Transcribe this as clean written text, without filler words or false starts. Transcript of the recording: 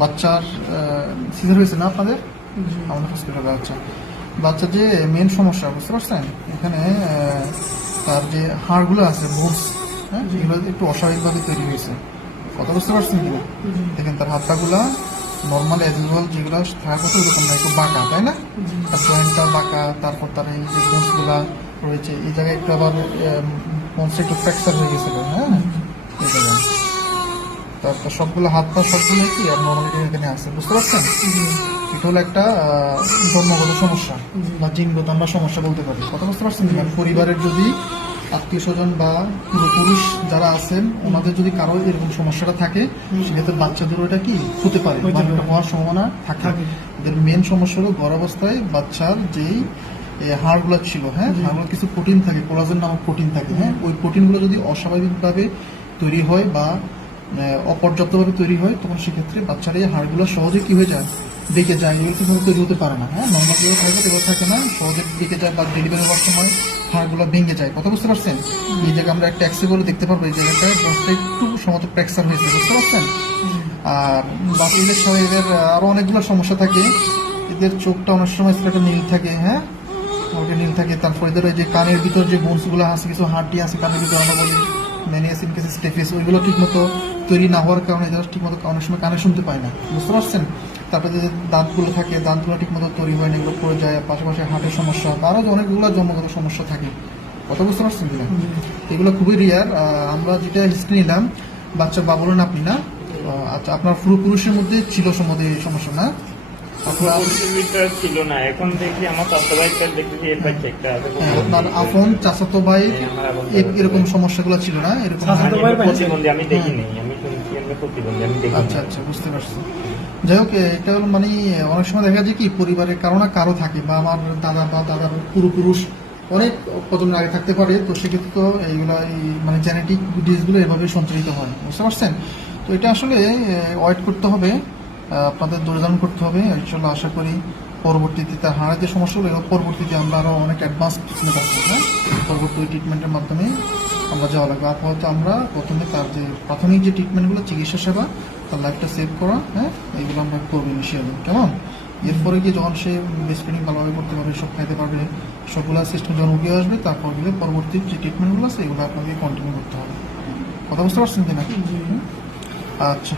বাচ্চার সিজার হয়েছে না আপনাদের আমাদের হসপিটালে? আচ্ছা, বাচ্চার যে মেন সমস্যা বুঝতে পারছেন, এখানে তার যে হাড়গুলো আছে বোনস, হ্যাঁ, এগুলো একটু অস্বাভাবিকভাবে তৈরি হয়েছে। কথা বুঝতে পারছেন কি? দেখেন তার হাত পাগুলা নর্মাল অ্যাজ ইউজুয়াল যেগুলো থাকার কথা ওরকম না, একটু বাঁকা, তাই না? তার জয়েন্টটা বাঁকা, তারপর তার এই যে বোনসগুলা রয়েছে এই জায়গায় একটু আবার বোনসটা একটু ফ্র্যাকচার হয়ে গেছিল, হ্যাঁ, এই জায়গায়। তারপর সবগুলো হাত পা সবগুলো কি আর নর্মালিটি এখানে আছে, বুঝতে পারছেন? এটা হলো একটা জন্মগত সমস্যা বা জিনগত আমরা সমস্যা বলতে পারি। কথা বুঝতে পারছেন? পরিবারের যদি আত্মীয় স্বজন বা পুরুষ যারা আছেন ওনাদের যদি কারো এরকম সমস্যাটা থাকে সেক্ষেত্রে বাচ্চাদেরও এটা কি হতে পারে বা এটা হওয়ার সম্ভাবনা থাকে। এদের মেন সমস্যা হলো গর্ভাবস্থায় বাচ্চার যেই হাড়গুলো ছিল, হ্যাঁ, হাড়গুলো কিছু প্রোটিন থাকে, কোলাজেন নামক প্রোটিন থাকে, হ্যাঁ, ওই প্রোটিনগুলো যদি অস্বাভাবিকভাবে তৈরি হয় বা অপর্যাপ্তভাবে তৈরি হয় তখন সেক্ষেত্রে বাচ্চার এই হাড়গুলো সহজে কি হয়ে যায়, বেঁকে যায়, এগুলো কিন্তু তৈরি হতে পারে না, হ্যাঁ, নর্মাল যেগুলো থাকে এগুলো থাকে না, সহজে বেঁকে যায় বা ডেলিভারি হওয়ার সময় হাড়গুলো ভেঙে যায়। কথা বুঝতে পারছেন? এই জায়গায় আমরা একটা এক্সরে করে দেখতে পারবো এই জায়গাটায় বসটা একটু সম্ভবত ফ্র্যাকচার হয়েছে, বুঝতে পারছেন? আর বাকি এদের সাথে এদের আরো অনেকগুলো সমস্যা থাকে। এদের চোখটা অনেক সময় একটা নীল থাকে, হ্যাঁ, ওটা নীল থাকে। তারপর এদের ওই যে কানের ভিতর যে বোনসগুলো আছে, কিছু হাড্ডি আছে কানের ভিতর, আমরা বলি ম্যানিয়াস ইনকেস স্টেফিস, ওইগুলো ঠিকমতো তৈরি না হওয়ার কারণে এরা ঠিকমতো অনেক সময় কানে শুনতে পায় না, বুঝতে পারছেন? তারপরে যে দাঁতগুলো থাকে দাঁতগুলো ঠিকমতো তৈরি হয় না, এগুলো পড়ে যায়। পাশাপাশি হার্টের সমস্যা, আরও অনেকগুলো জন্মগত সমস্যা থাকে। কথা বুঝতে পারছেন কিনা? এগুলো খুবই রিয়ার। আমরা যেটা হিস্ট্রি নিলাম, বাচ্চা বা বলেন আপনি না, আচ্ছা, আপনার পুরুষের মধ্যে ছিল সম্বন্ধে এই সমস্যা না? ছিল না, এখন দেখি আমার চাচাতো ভাই দেখতেছি এর ভাই একটা আছে। আপনার আপন চাচাতো ভাই এরকম সমস্যাগুলো ছিল না? এরকম প্রতিবন্ধী আমি দেখিনি, আমি শুনছি আমরা প্রতিবন্ধী আমি দেখিনি। আচ্ছা আচ্ছা, বুঝতে পারছি। যাই হোক, এটা হলো মানে অনেক সময় দেখা যায় কি পরিবারের কারো না কারো থাকে, বা আমার দাদা বা দাদার পূর্বপুরুষ অনেক প্রজন্মের আগে থাকতে পারে, তো সেক্ষেত্রে তো এইগুলো মানে জেনেটিক ডিজিজগুলো এভাবে সঞ্চালিত হয়, বুঝতে পারছেন? তো এটা আসলে ওয়েট করতে হবে, আপনাদের দূরদান করতে হবে। ইনশাল্লাহ আশা করি পরবর্তীতে তার হাড়ের যে সমস্যাগুলো এগুলো পরবর্তীতে আমরা আরও অনেক অ্যাডভান্স ট্রিটমেন্ট আসবো, হ্যাঁ, পরবর্তী ট্রিটমেন্টের মাধ্যমে আমরা যাওয়া লাগবে। আপাতত আমরা প্রথমে তার যে প্রাথমিক যে ট্রিটমেন্টগুলো, চিকিৎসা সেবা, তার লাইফটা সেভ করা, হ্যাঁ, এইগুলো আমরা করবো ইনিশিয়ালি, কেমন? এরপরে গিয়ে যখন সে ব্রেস্ট ফিডিং ভালোভাবে করতে পারবে, সব খাইতে পারবে, সবগুলো সিস্টেম যখন উঠে আসবে, তারপর গেলে পরবর্তী যে ট্রিটমেন্টগুলো আছে এগুলো আপনাকে কন্টিনিউ করতে হবে। কথা বুঝতে পারছেন কিনা? আচ্ছা।